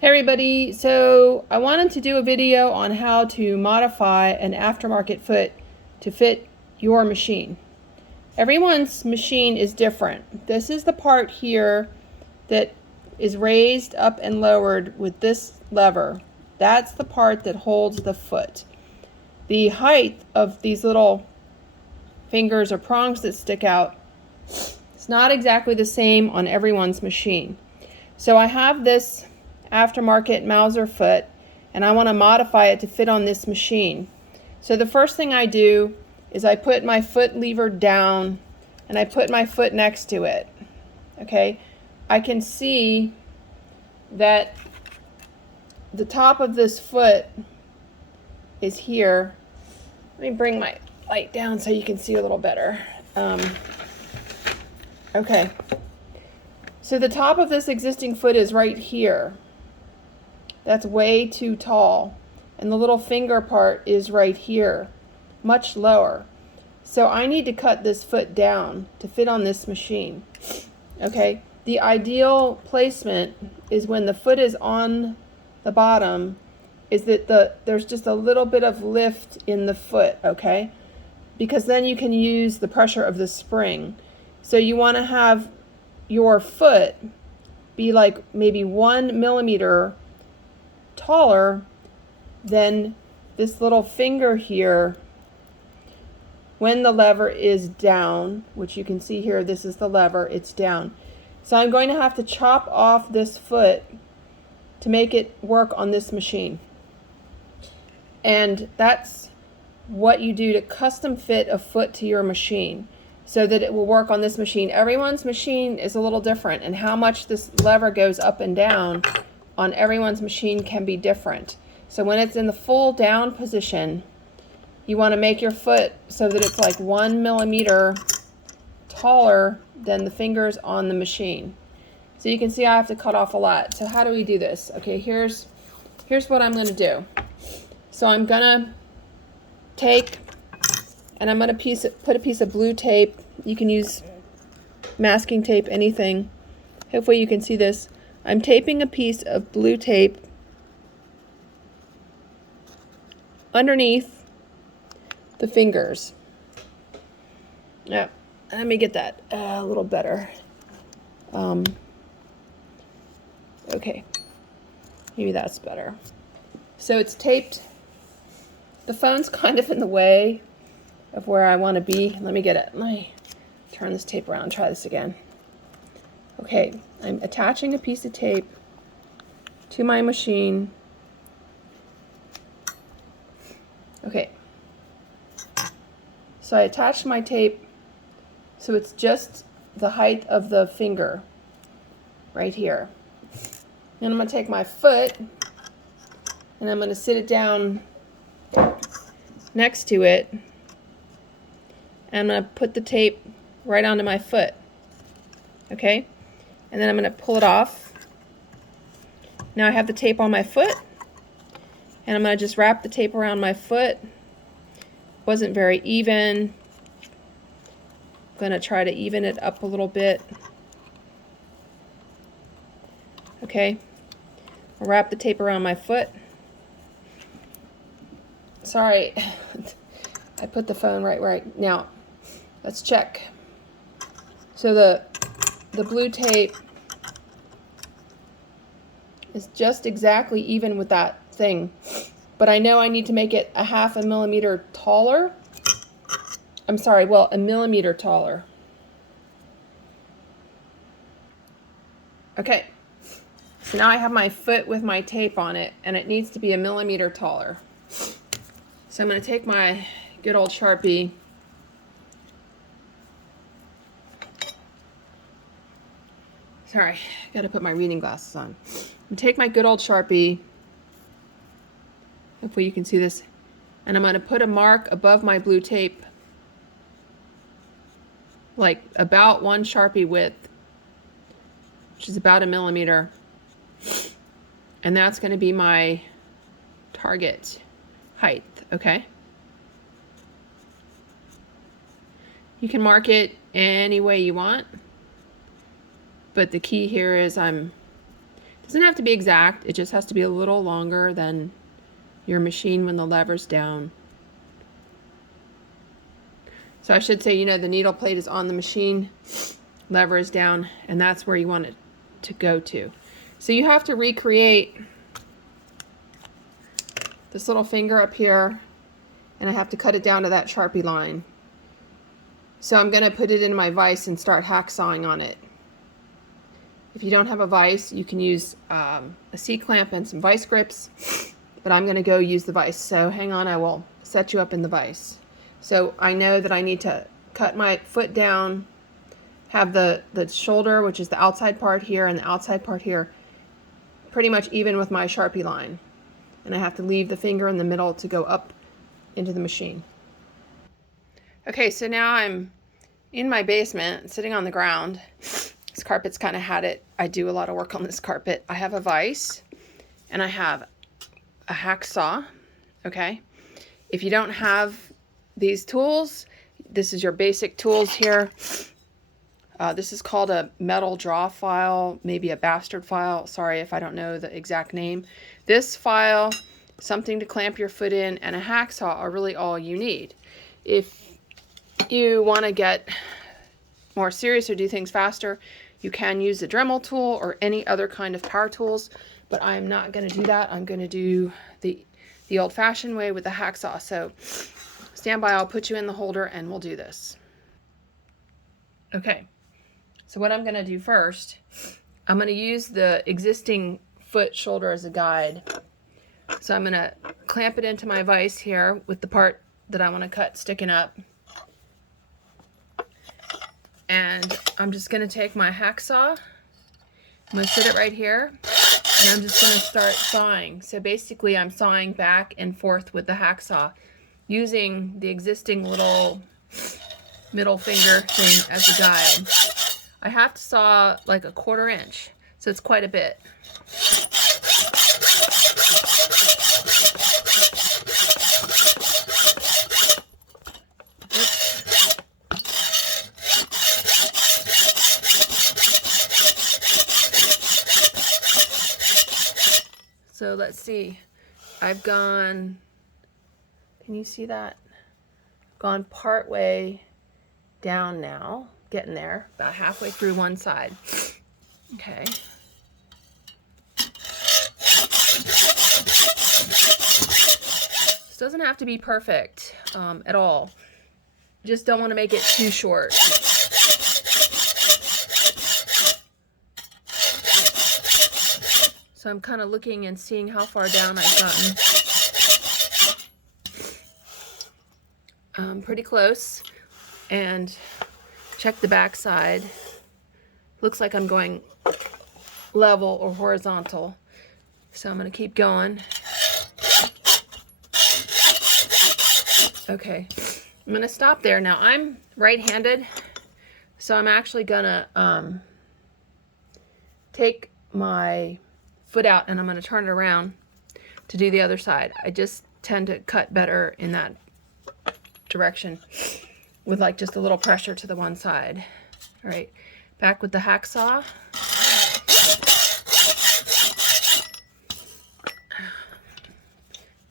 Hey everybody, so I wanted to do a video on how to modify an aftermarket foot to fit your machine. Everyone's machine is different. This is the part here that is raised up and lowered with this lever. That's the part that holds the foot. The height of these little fingers or prongs that stick out is not exactly the same on everyone's machine. So I have this aftermarket Mauser foot and I want to modify it to fit on this machine. So the first thing I do is I put my foot lever down and I put my foot next to it. Okay, I can see that the top of this foot is here. Let me bring my light down so you can see a little better. Okay, so the top of this existing foot is right here. That's way too tall. And the little finger part is right here, much lower. So I need to cut this foot down to fit on this machine. Okay, the ideal placement is when the foot is on the bottom, is that there's just a little bit of lift in the foot, okay? Because then you can use the pressure of the spring. So you want to have your foot be like maybe 1 millimeter taller than this little finger here when the lever is down, which you can see here, this is the lever, it's down. So I'm going to have to chop off this foot to make it work on this machine. And that's what you do to custom fit a foot to your machine so that it will work on this machine. Everyone's machine is a little different, and how much this lever goes up and down on everyone's machine can be different. So when it's in the full down position, you want to make your foot so that it's like 1 millimeter taller than the fingers on the machine. So you can see I have to cut off a lot. So how do we do this? Okay, here's what I'm going to do. So I'm going to take and I'm going to put a piece of blue tape. You can use masking tape, anything. Hopefully you can see this. I'm taping a piece of blue tape underneath the fingers. Yeah, let me get that a little better. Okay, maybe that's better. So it's taped. The phone's kind of in the way of where I want to be. Let me get it. Let me turn this tape around, try this again. Okay, I'm attaching a piece of tape to my machine. Okay, so I attached my tape so it's just the height of the finger right here. And I'm going to take my foot and I'm going to sit it down next to it. And I'm going to put the tape right onto my foot. Okay? And then I'm going to pull it off. Now I have the tape on my foot, and I'm going to just wrap the tape around my foot. Wasn't very even. I'm going to try to even it up a little bit. Okay? I'll wrap the tape around my foot. Sorry, I put the phone right now. Let's check. So the blue tape is just exactly even with that thing, but I know I need to make it a 0.5 millimeter taller. I'm sorry, well, 1 millimeter taller. Okay, so now I have my foot with my tape on it, and it needs to be 1 millimeter taller. So I'm going to take my good old Sharpie. Sorry, got to put my reading glasses on. I'm going to take my good old Sharpie. Hopefully you can see this. And I'm going to put a mark above my blue tape, like about 1 Sharpie width, which is about 1 millimeter. And that's going to be my target height, okay? You can mark it any way you want, but the key here is I'm Doesn't have to be exact, it just has to be a little longer than your machine when the lever's down. So I should say, you know, the needle plate is on the machine, lever is down, and that's where you want it to go to. So you have to recreate this little finger up here, and I have to cut it down to that Sharpie line. So I'm going to put it in my vise and start hacksawing on it. If you don't have a vise, you can use a C-clamp and some vise grips, but I'm going to go use the vise. So hang on, I will set you up in the vise. So I know that I need to cut my foot down, have the shoulder, which is the outside part here, and the outside part here, pretty much even with my Sharpie line. And I have to leave the finger in the middle to go up into the machine. Okay, so now I'm in my basement, sitting on the ground. This carpet's kind of had it. I do a lot of work on this carpet. I have a vise and I have a hacksaw, okay? If you don't have these tools, this is your basic tools here. This is called a metal draw file, maybe a bastard file. Sorry if I don't know the exact name. This file, something to clamp your foot in, and a hacksaw are really all you need. If you want to get more serious or do things faster, you can use the Dremel tool or any other kind of power tools, but I'm not going to do that. I'm going to do the old-fashioned way with the hacksaw. So stand by, I'll put you in the holder and we'll do this. Okay, so what I'm going to do first, I'm going to use the existing foot shoulder as a guide. So I'm going to clamp it into my vise here with the part that I want to cut sticking up. And I'm just going to take my hacksaw, I'm going to sit it right here, and I'm just going to start sawing. So basically I'm sawing back and forth with the hacksaw using the existing little middle finger thing as a guide. I have to saw like a 1/4 inch, so it's quite a bit. So let's see, I've gone, can you see that? Gone part way down now, getting there, about halfway through one side. Okay. This doesn't have to be perfect at all. Just don't want to make it too short. So I'm kind of looking and seeing how far down I've gotten. Pretty close. And check the back side. Looks like I'm going level or horizontal. So I'm going to keep going. Okay, I'm going to stop there. Now I'm right-handed, so I'm actually going to take my foot out and I'm going to turn it around to do the other side. I just tend to cut better in that direction with like just a little pressure to the one side. All right, back with the hacksaw.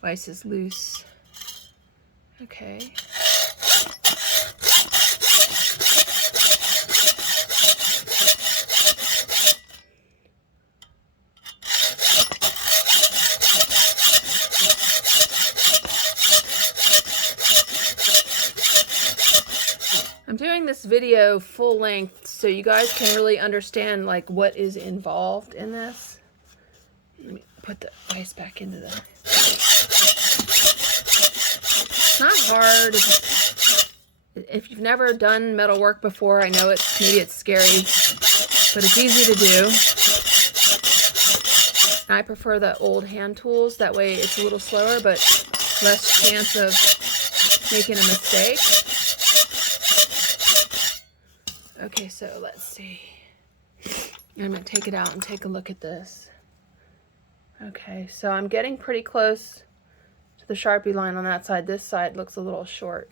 Vise is loose. Okay. I'm doing this video full length so you guys can really understand like what is involved in this. Let me put the vise back into the... It's not hard. If you've never done metal work before, I know maybe it's scary, but it's easy to do. I prefer the old hand tools. That way it's a little slower, but less chance of making a mistake. Okay, so let's see. I'm going to take it out and take a look at this. Okay, so I'm getting pretty close to the Sharpie line on that side. This side looks a little short.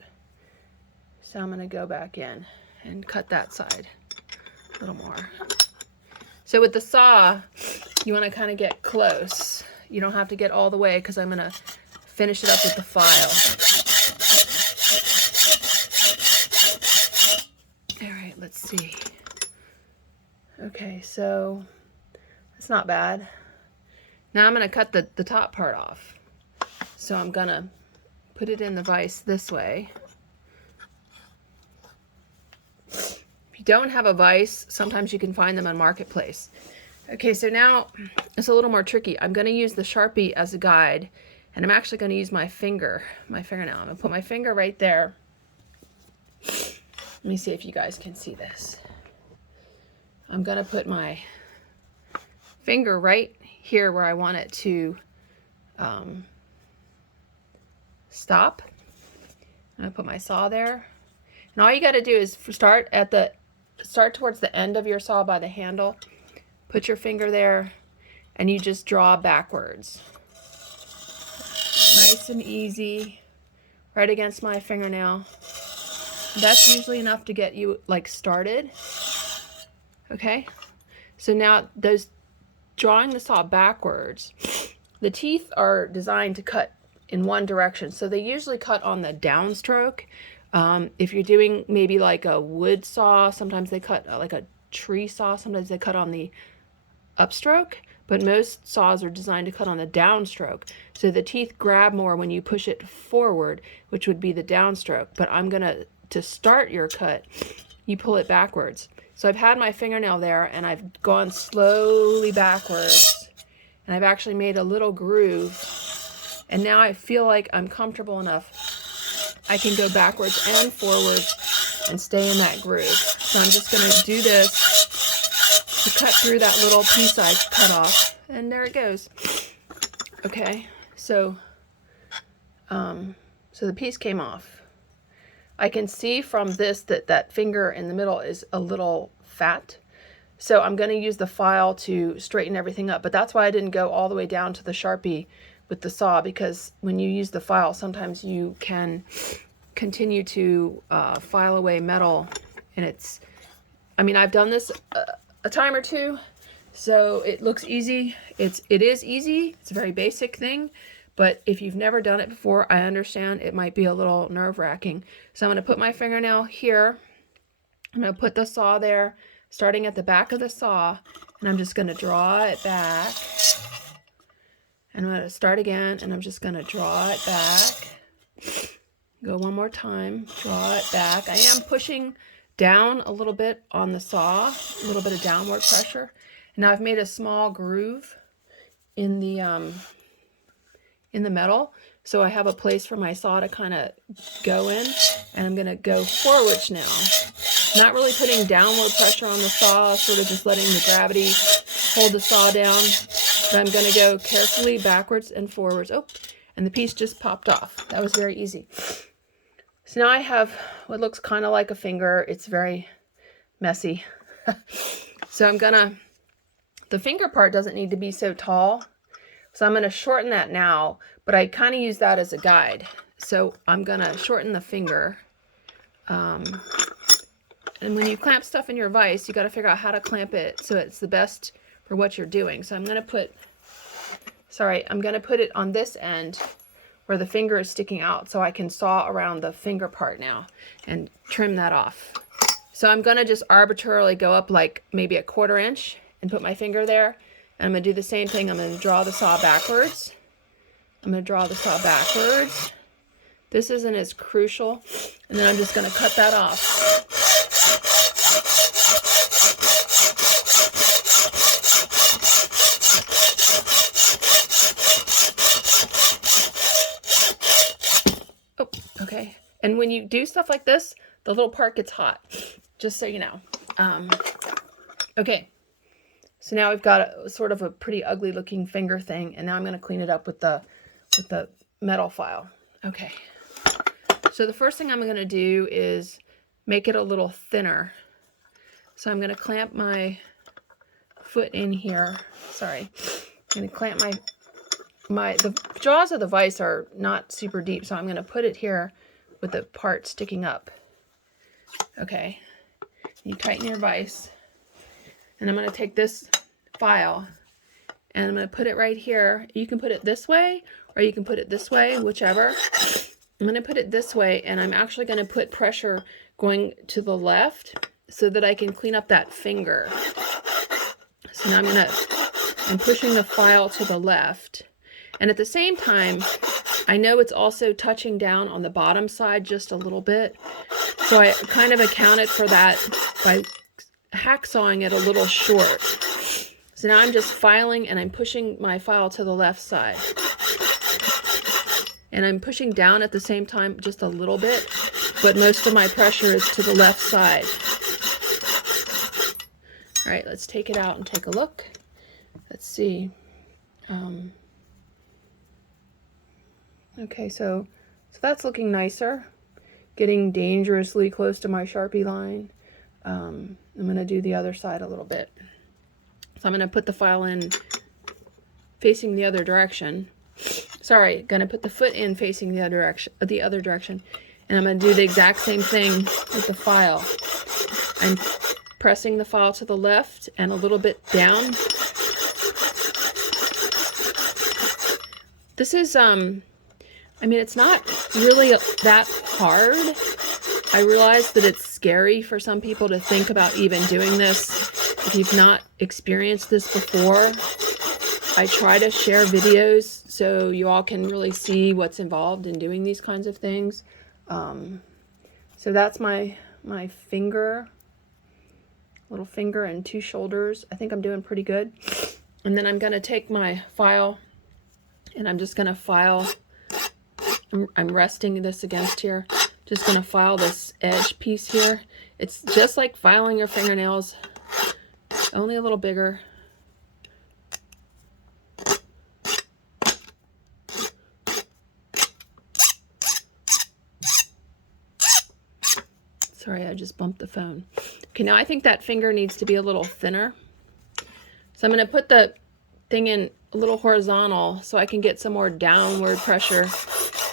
So I'm going to go back in and cut that side a little more. So with the saw, you want to kind of get close. You don't have to get all the way because I'm going to finish it up with the file. All right, let's see. Okay, so it's not bad. Now I'm going to cut the top part off. So I'm going to put it in the vise this way. If you don't have a vise, sometimes you can find them on Marketplace. Okay, so now it's a little more tricky. I'm going to use the Sharpie as a guide, and I'm actually going to use my fingernail. I'm going to put my finger right there. Let me see if you guys can see this. I'm going to put my finger right here where I want it to stop. I'm going to put my saw there. And all you got to do is start towards the end of your saw by the handle. Put your finger there, and you just draw backwards. Nice and easy, right against my fingernail. That's usually enough to get you like started. Okay, so now drawing the saw backwards, the teeth are designed to cut in one direction, so they usually cut on the downstroke. If you're doing maybe like a wood saw, sometimes they cut like a tree saw, sometimes they cut on the upstroke, but most saws are designed to cut on the downstroke. So the teeth grab more when you push it forward, which would be the downstroke. But I'm gonna, to start your cut, you pull it backwards. So I've had my fingernail there and I've gone slowly backwards, and I've actually made a little groove. And now I feel like I'm comfortable enough. I can go backwards and forwards and stay in that groove. So I'm just gonna do this to cut through that little piece I cut off, and there it goes. Okay, so the piece came off. I can see from this that finger in the middle is a little fat, so I'm going to use the file to straighten everything up. But that's why I didn't go all the way down to the Sharpie with the saw, because when you use the file, sometimes you can continue to file away metal, and it's, I mean, I've done this a time or two, so it looks easy. It is easy. It's a very basic thing, but if you've never done it before, I understand it might be a little nerve-wracking. So I'm going to put my fingernail here. I'm going to put the saw there, starting at the back of the saw, and I'm just going to draw it back. And I'm going to start again, and I'm just going to draw it back. Go one more time, draw it back. I am pushing down a little bit on the saw, a little bit of downward pressure. And now I've made a small groove in the metal, so I have a place for my saw to kind of go in, and I'm going to go forwards now. Not really putting downward pressure on the saw, sort of just letting the gravity hold the saw down. But I'm going to go carefully backwards and forwards. Oh, and the piece just popped off. That was very easy. So now I have what looks kind of like a finger. It's very messy. So the finger part doesn't need to be so tall. So I'm going to shorten that now, but I kind of use that as a guide. So I'm going to shorten the finger. And when you clamp stuff in your vise, you got to figure out how to clamp it so it's the best for what you're doing. So I'm going to put it on this end where the finger is sticking out, so I can saw around the finger part now and trim that off. So I'm going to just arbitrarily go up like maybe a 1/4 inch and put my finger there. And I'm going to do the same thing. I'm going to draw the saw backwards. This isn't as crucial. And then I'm just going to cut that off. Oh, okay. And when you do stuff like this, the little part gets hot, just so you know. Okay. So now we've got a sort of a pretty ugly looking finger thing, and now I'm going to clean it up with the metal file. Okay. So the first thing I'm going to do is make it a little thinner. So I'm going to clamp my foot in here. Sorry. I'm going to clamp the jaws of the vise are not super deep, so I'm going to put it here with the part sticking up. Okay. You tighten your vise. And I'm going to take this file and I'm going to put it right here. You can put it this way or you can put it this way, whichever. I'm going to put it this way, and I'm actually going to put pressure going to the left so that I can clean up that finger. So now I'm pushing the file to the left. And at the same time, I know it's also touching down on the bottom side just a little bit. So I kind of accounted for that by hacksawing it a little short. So now I'm just filing and I'm pushing my file to the left side. And I'm pushing down at the same time just a little bit, but most of my pressure is to the left side. All right, let's take it out and take a look. Let's see. Okay, so that's looking nicer. Getting dangerously close to my Sharpie line. I'm going to do the other side a little bit. So I'm going to put the file in facing the other direction. Sorry, going to put the foot in facing the other direction. And I'm going to do the exact same thing with the file. I'm pressing the file to the left and a little bit down. This is, I mean, it's not really that hard. I realize that it's scary for some people to think about even doing this. If you've not experienced this before, I try to share videos so you all can really see what's involved in doing these kinds of things. So that's my finger, little finger and two shoulders. I think I'm doing pretty good. And then I'm going to take my file and I'm just going to file. I'm resting this against here. Just going to file this edge piece here. It's just like filing your fingernails, only a little bigger. Sorry, I just bumped the phone. Okay, now I think that finger needs to be a little thinner. So I'm going to put the thing in a little horizontal so I can get some more downward pressure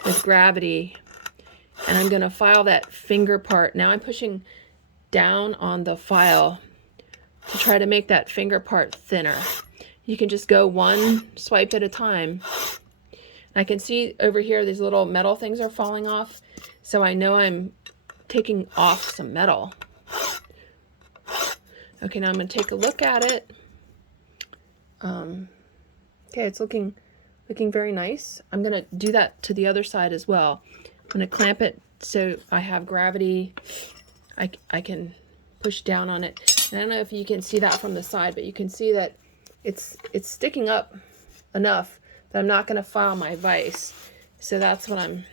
with gravity. And I'm going to file that finger part. Now I'm pushing down on the file to try to make that finger part thinner. You can just go one swipe at a time. I can see over here these little metal things are falling off, so I know I'm taking off some metal. Okay, now I'm going to take a look at it. Okay, it's looking very nice. I'm going to do that to the other side as well. I'm going to clamp it so I have gravity. I can push down on it. And I don't know if you can see that from the side, but you can see that it's sticking up enough that I'm not going to file my vise. So that's what I'm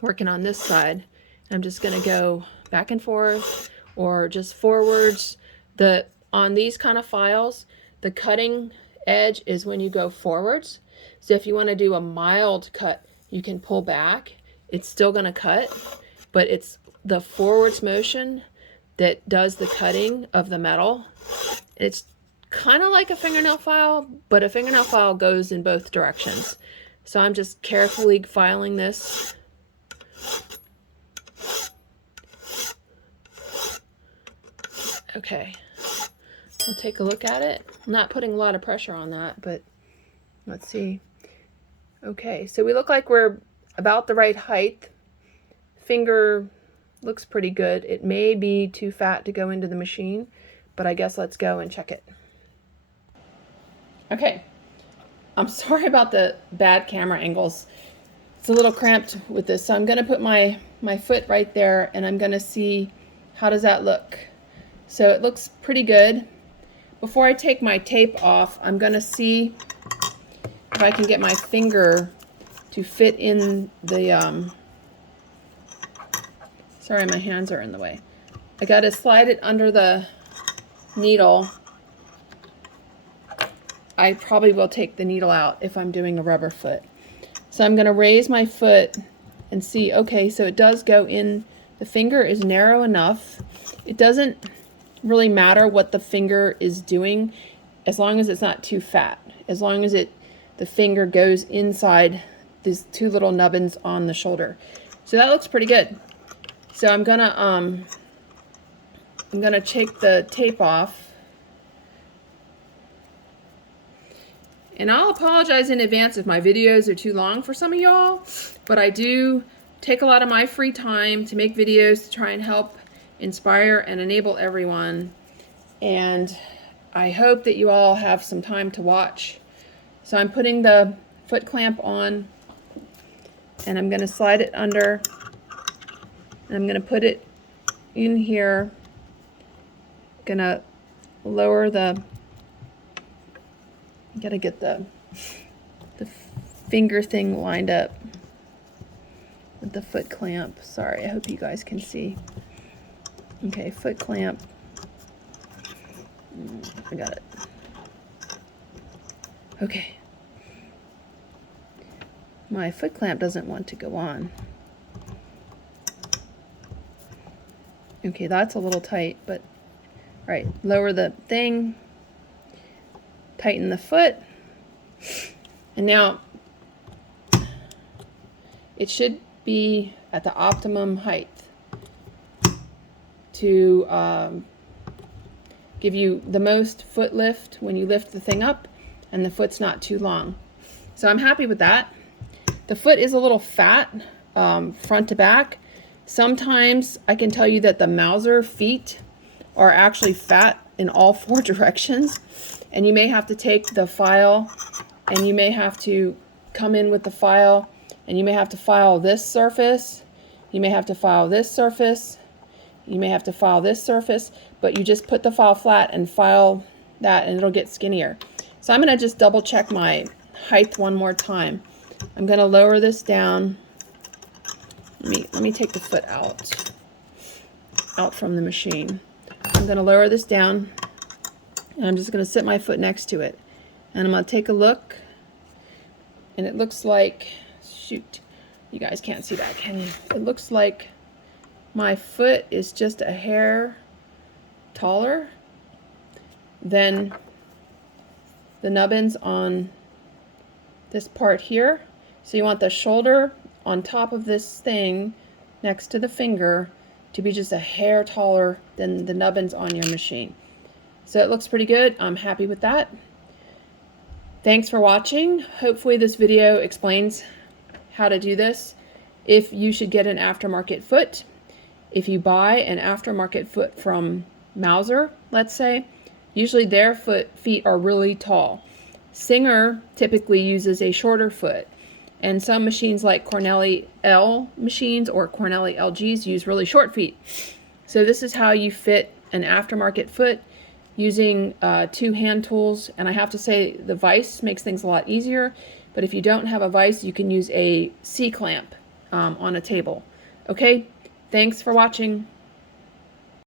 working on this side. I'm just going to go back and forth or just forwards. On these kind of files, the cutting edge is when you go forwards. So if you want to do a mild cut, you can pull back. It's still going to cut, but it's the forwards motion that does the cutting of the metal. It's kind of like a fingernail file, but a fingernail file goes in both directions. So I'm just carefully filing this. Okay, we'll take a look at it. I'm not putting a lot of pressure on that, but let's see. Okay, so we look like we're about the right height. Finger looks pretty good. It may be too fat to go into the machine, but I guess let's go and check it. Okay, I'm sorry about the bad camera angles. It's a little cramped with this, so I'm going to put my foot right there, and I'm going to see how does that look. So it looks pretty good. Before I take my tape off, I'm going to see if I can get my finger to fit in the, sorry, my hands are in the way. I got to slide it under the needle. I probably will take the needle out if I'm doing a rubber foot. So I'm going to raise my foot and see, okay, so it does go in. The finger is narrow enough. It doesn't really matter what the finger is doing as long as it's not too fat. As long as the finger goes inside these two little nubbins on the shoulder. So that looks pretty good. So I'm gonna take the tape off. And I'll apologize in advance if my videos are too long for some of y'all, but I do take a lot of my free time to make videos to try and help inspire and enable everyone. And I hope that you all have some time to watch. So I'm putting the foot clamp on, and I'm going to slide it under, and I'm going to put it in here. Going to lower the, gotta get the finger thing lined up with the foot clamp. Sorry, I hope you guys can see. Okay, foot clamp. I got it. Okay. My foot clamp doesn't want to go on. Okay, that's a little tight, but all right, lower the thing, tighten the foot, and now it should be at the optimum height to give you the most foot lift when you lift the thing up, and the foot's not too long. So I'm happy with that. The foot is a little fat front to back. Sometimes I can tell you that the Mauser feet are actually fat in all 4 directions, and you may have to take the file and you may have to come in with the file, and you may have to file this surface, you may have to file this surface, you may have to file this surface, but you just put the file flat and file that and it'll get skinnier. So I'm going to just double check my height one more time. I'm going to lower this down. Let me take the foot out from the machine. I'm going to lower this down, and I'm just going to sit my foot next to it, and I'm going to take a look, and it looks like, shoot, you guys can't see that, can you? It looks like my foot is just a hair taller than the nubbins on this part here. So you want the shoulder on top of this thing next to the finger to be just a hair taller than the nubbins on your machine. So it looks pretty good. I'm happy with that. Thanks for watching. Hopefully this video explains how to do this. If you should get an aftermarket foot, if you buy an aftermarket foot from Mauser, let's say, usually their feet are really tall. Singer typically uses a shorter foot. And some machines like Cornelli L machines or Cornelli LGs use really short feet. So this is how you fit an aftermarket foot using 2 hand tools. And I have to say the vise makes things a lot easier. But if you don't have a vise, you can use a C-clamp on a table. Okay, thanks for watching.